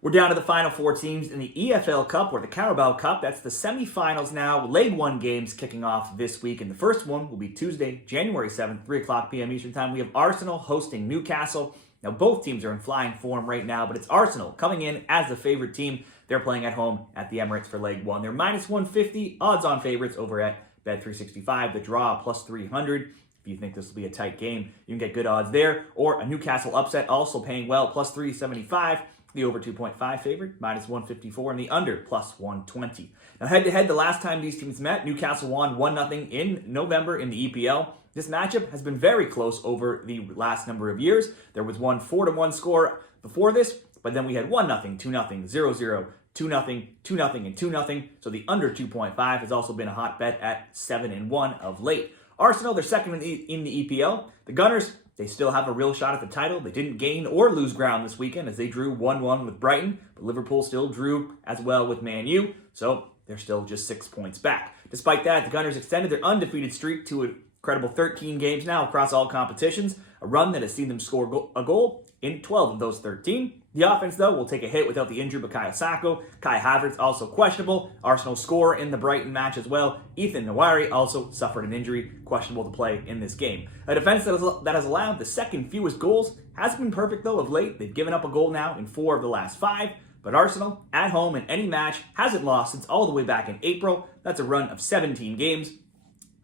We're down to the final four teams in the EFL Cup, or the Carabao Cup. That's the semifinals now. Leg 1 games kicking off this week, and the first one will be Tuesday, January 7th, 3 o'clock p.m. Eastern Time. We have Arsenal hosting Newcastle. Now, both teams are in flying form right now, but it's Arsenal coming in as the favorite team. They're playing at home at the Emirates for Leg 1. They're minus 150 odds-on favorites over at Bet365. The draw plus 300. If you think this will be a tight game, you can get good odds there. Or a Newcastle upset, also paying well, plus 375. The over 2.5 favorite, minus 154, and the under, plus 120. Now, head-to-head, the last time these teams met, Newcastle won 1-0 in November in the EPL. This matchup has been very close over the last number of years. There was one 4-1 score before this, but then we had 1-0, 2-0, 0-0, 2-0, 2-0, and 2-0. So the under 2.5 has also been a hot bet at 7-1 of late. Arsenal, they're second in the EPL. The Gunners, they still have a real shot at the title. They didn't gain or lose ground this weekend as they drew 1-1 with Brighton, but Liverpool still drew as well with Man U, so they're still just 6 points back. Despite that, the Gunners extended their undefeated streak to a credible 13 games now across all competitions, a run that has seen them score a goal in 12 of those 13. The offense, though, will take a hit without the injured Bukayo Saka. Kai Havertz also questionable. Arsenal score in the Brighton match as well. Ethan Nwaneri also suffered an injury, questionable to play in this game. A defense that has allowed the second fewest goals hasn't been perfect, though, of late. They've given up a goal now in 4 of the last 5. But Arsenal, at home in any match, hasn't lost since all the way back in April. That's a run of 17 games.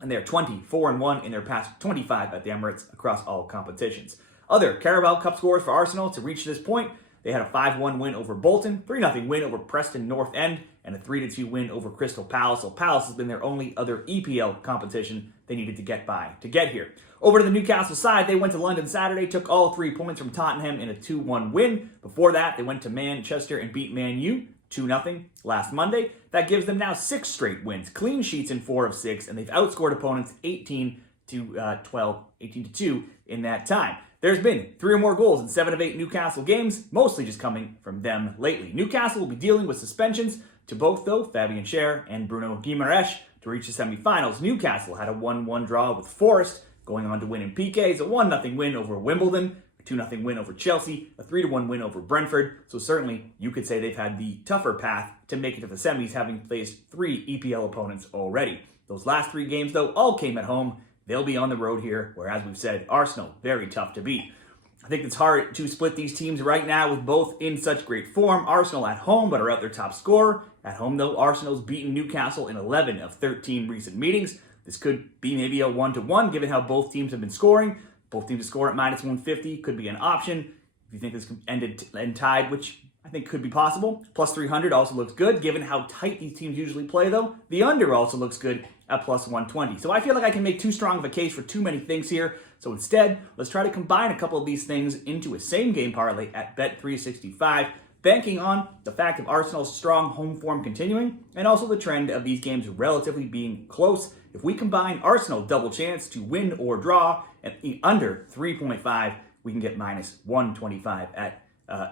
And they're 24-1 in their past 25 at the Emirates across all competitions. Other Carabao Cup scores for Arsenal to reach this point: they had a 5-1 win over Bolton, 3-0 win over Preston North End, and a 3-2 win over Crystal Palace. So Palace has been their only other EPL competition they needed to get by to get here. Over to the Newcastle side, they went to London Saturday, took all 3 points from Tottenham in a 2-1 win. Before that, they went to Manchester and beat Man U 2-0 last Monday. That gives them now 6 straight wins, clean sheets in 4 of 6, and they've outscored opponents 18-2 in that time. There's been 3 or more goals in 7 of 8 Newcastle games, mostly just coming from them lately. Newcastle will be dealing with suspensions to both, though, Fabian Schär and Bruno Guimaraes to reach the semifinals. Newcastle had a 1-1 draw with Forest, going on to win in PKs, a 1-0 win over Wimbledon, a 2-0 win over Chelsea, a 3-1 win over Brentford. So certainly, you could say they've had the tougher path to make it to the semis, having faced 3 EPL opponents already. Those last 3 games, though, all came at home. They'll be on the road here, where, as we've said, Arsenal, very tough to beat. I think it's hard to split these teams right now with both in such great form. Arsenal at home, but are out their top scorer. At home, though, Arsenal's beaten Newcastle in 11 of 13 recent meetings. This could be maybe a 1-1, given how both teams have been scoring. Both teams to score at minus 150 could be an option. If you think this could end tied, which I think could be possible. Plus 300 also looks good, given how tight these teams usually play, though. The under also looks good at plus 120. So I feel like I can make too strong of a case for too many things here. So instead, let's try to combine a couple of these things into a same-game parlay at Bet365, banking on the fact of Arsenal's strong home form continuing, and also the trend of these games relatively being close. If we combine Arsenal double chance to win or draw at the under 3.5, we can get minus 125 at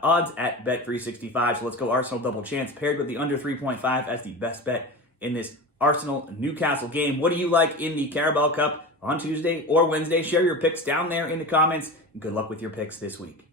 odds at Bet365. So let's go Arsenal double chance paired with the under 3.5 as the best bet in this Arsenal-Newcastle game. What do you like in the Carabao Cup on Tuesday or Wednesday? Share your picks down there in the comments. And good luck with your picks this week.